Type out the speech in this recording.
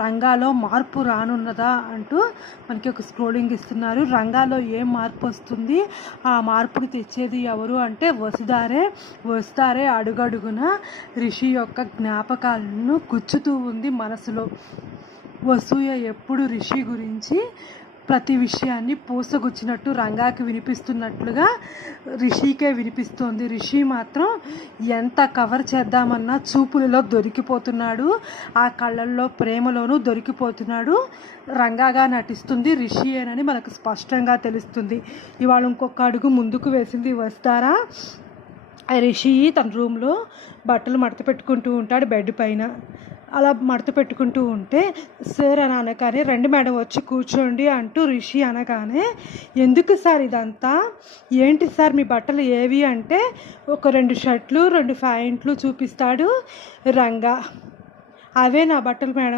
రంగాలో మార్పు రానున్నదా అంటూ మనకి ఒక స్క్రోలింగ్ ఇస్తున్నారు. రంగాలో ఏం మార్పు వస్తుంది, ఆ మార్పుని తెచ్చేది ఎవరు అంటే వసుధారే అడుగడుగున రిషి యొక్క జ్ఞాపకాలను గుచ్చుతూ ఉంది మనసులో. వసూయ ఎప్పుడు రిషి గురించి ప్రతి విషయాన్ని పూసగుచ్చినట్టు రంగాకి వినిపిస్తున్నట్లుగా రిషికే వినిపిస్తోంది. రిషి మాత్రం ఎంత కవర్ చేద్దామన్నా చూపులలో దొరికిపోతున్నాడు, ఆ కళ్ళల్లో ప్రేమలోనూ దొరికిపోతున్నాడు. రంగాగా నటిస్తుంది రిషియేనని మనకు స్పష్టంగా తెలుస్తుంది. ఇవాళ ఇంకొక అడుగు ముందుకు వేసింది వసుధార. రిషి తన రూమ్లో బట్టలు మడత పెట్టుకుంటూ ఉంటాడు బెడ్ పైన. అలా మడత పెట్టుకుంటూ ఉంటే సార్ అని అనగానే రండి మేడం వచ్చి కూర్చోండి అంటూ రిషి అనగానే, ఎందుకు సార్ ఇదంతా, ఏంటి సార్ మీ బట్టలు ఏవి అంటే ఒక 2 షర్ట్లు 2 ప్యాంట్లు చూపిస్తాడు రంగా. అవే నా బట్టలు మేడం